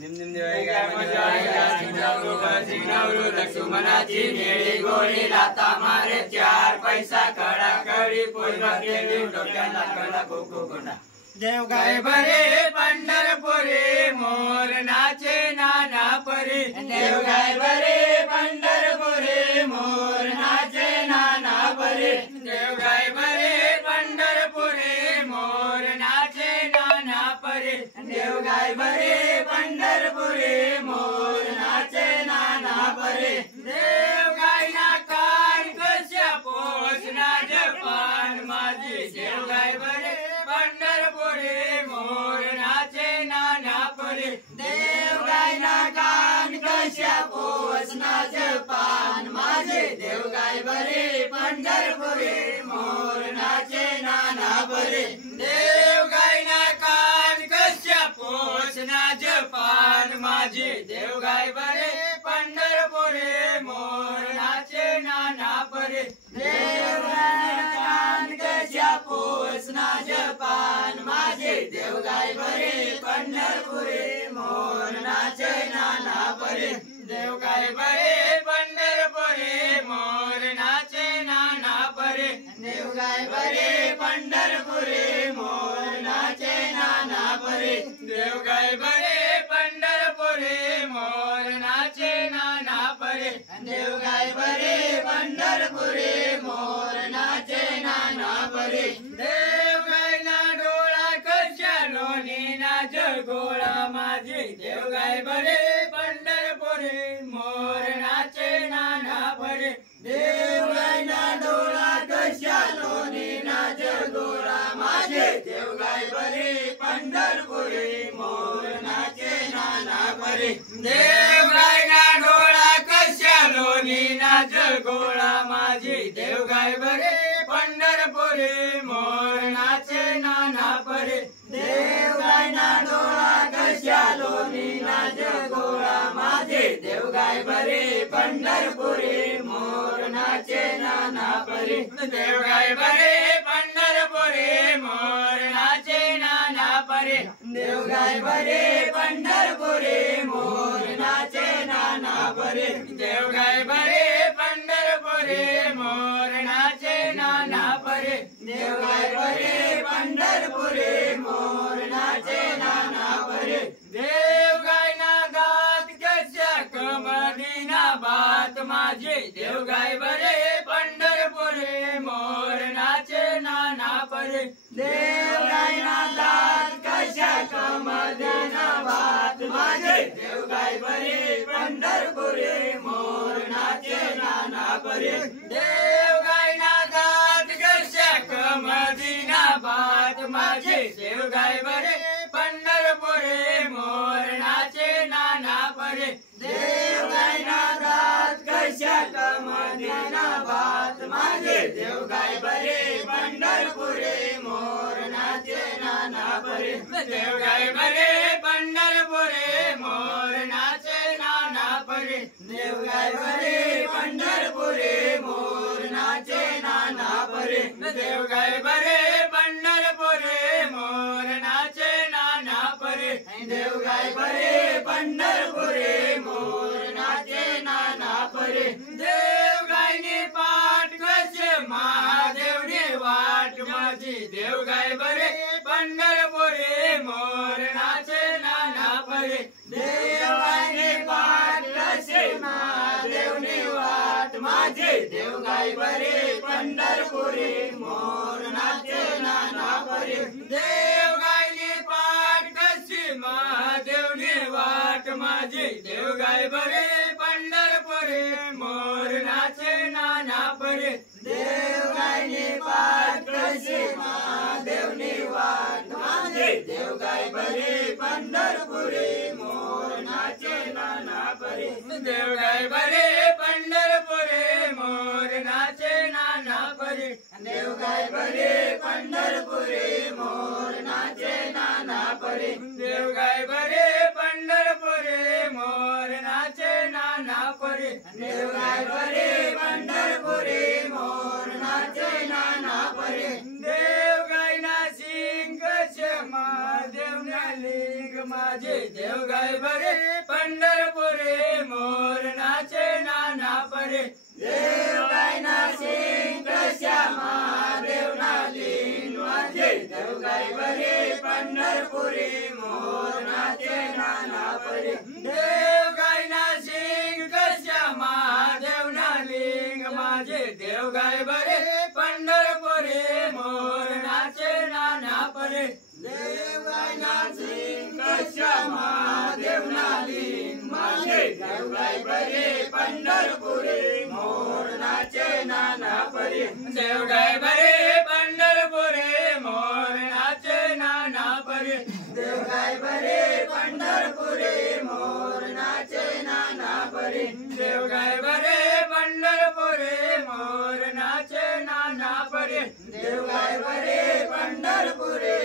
निमनिम देवाई लक्ष्मणाची निळी गोळी लाता मारे 4 पैसा कडा कडी पोळवा केली डोक्याला कडा कोको कोंडा देव गाय बरे पंढरपुरी मोर नाचे नाना परी देव गाय बरे पंढरपुरी मोर नाचे नाना परी देव गाय बरे पंढरपुरी मोर नाचे नाना परी देव गाय बरे पंढरपुरी मोर नाचे नाना परी देव गाय ना कान कशा पोचना जपान माझी देव गाय बरे पंढरपुरी मोर नाचे नाना परी देव गाय ना कान कशा पोचना जपान माझे देव गाय बरे पंढरपुरी मोर नाचे नाना परी देव गाय ना कान कशा पोचना जपान माझे देव गाय बरे पंढरपुरी मोर नाचे नाना परी देव गाय कान कशा पोचना जपान माझे देव गाय बरे पंढरपुरी मोर नाचे नाना परी देव गाय बरे पंढरपुरी मोर नाचे नाना परी देव गाय बरे पंढरपुरी मोर नाचे नाना परी देव गाय बरे पंढरपुरी मोर नाचे नाना परी देव गाय बरे पंढरपुरी मोर नाचे नाना परी देव गाय ना डोळा कशा लोणी ना जगोळा माझी देव गाय बरे पंढरपुरी मोर नाचे नाना परी देव गाय ना डोळा कशा लोणी ना जगोळा माझे देव गाय बरे पंढरपुरी मोर नाचे नाना परी देव गाय ना डोळा कशा लोणी ना जगोळा माझी देव गाय बरे पंढरपुरी मोर नाचे नाना परी देव गाय ना डोळा कशा लोणी ना जगोळा माझे देव गाय बरे पंढरपुरी मोर नाचे नाना परी देव गाय बरे पंढरपुरी मोर नाचे नाना परी देव गाय बरे पंढरपुरी मोर नाचे नाना परी देव गाय बरे पंढरपुरी मोर नाचे नाना परी देव गाय बरे पंढरपुरी मोर नाचे नाना परी देव गाय ना गात कशा कमदीना बात माझे देव गाय बरे पंढरपुरी मोर नाचे नाना परी देव गाय ना गात कशा कमदीना बात माझे देव गाय बरे पंढरपुरी मोर नाचे नाना परी देव गाय ना गात कशा कमदीना बात माझे देव गाय बरे पंढरपुरी मोर नाचे नाना परी देव गाय ना गात कशा कमदीना बात माझे देव गाय बरे पंढरपुरी मोर नाचे नाना परी देव गाय बरे पंढरपुरी मोर नाचे नाना परी देव गाय बरे पंढरपुरी मोर नाचे नाना परी देव गाय बरे पंढरपुरी मोर नाचे नाना परी देव गाय बरे पंढरपुरी मोर नाचे नाना परी देव गायने पाठ कसे महादेवने वाट माझी देव गाय बरे पंढरपुरी मोर नाचे नाना परी देव गायने पाठ कसे महादेवने वाट माझे देव गाय बरे पंढरपुरी मोर नाचे नाना परी देव गायने पाठ कसे महादेवने वाट माझे देव गाय बरे पंढरपुरी मोर नाचे नाना परी देव गायने पाठ कसे महादेवने वाट माझे देव गाय बरे पंढरपुरी मोर नाचे नाना परी देव गाय बरे पंढरपुरी मोर नाचे नाना परी देव गाय बरे पंढरपुरी मोर नाचे नाना परी देव गाय बरे पंढरपुरी मोर नाचे नाना परी देव गाय बरे पंढरपुरी मोर नाचे नाना परी देव गाय ना सिंग महादेव ना लिंग माझे देव देव गाय बरे पंढरपुरी मोर नाचे नाना परे देव गाय नाचे श्यामा देव नालिंग माझे देव गाय बरे पंढरपुरी मोर नाचे नाना परे देव गाय नाचे श्यामा देव नालिंग माझे देव गाय बरे पंढरपुरी मोर नाचे नाना परे देव गाय नाचे श्यामा देव नालिंग माझे देव गाय बरे पंढरपुरी मोर नाचे नाना परे देव गाय बरे पंढरपुरी मोर नाचे नाना परे देव गाय बरे पंढरपुरी मोर नाचे नाना परे देव गाय बरे पंढरपुरी मोर नाचे नाना परे देव गाय बरे पंढरपुरी